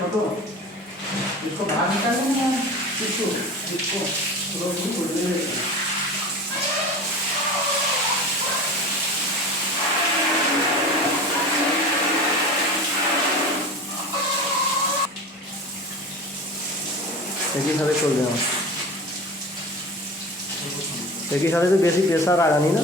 छोटो इसको बाहर निकालने ना इसको इसको रोज ही बोल रहे हैं। একই সাথে চলবে আমার, একই সাথে তো বেশি প্রেশার আগানি না।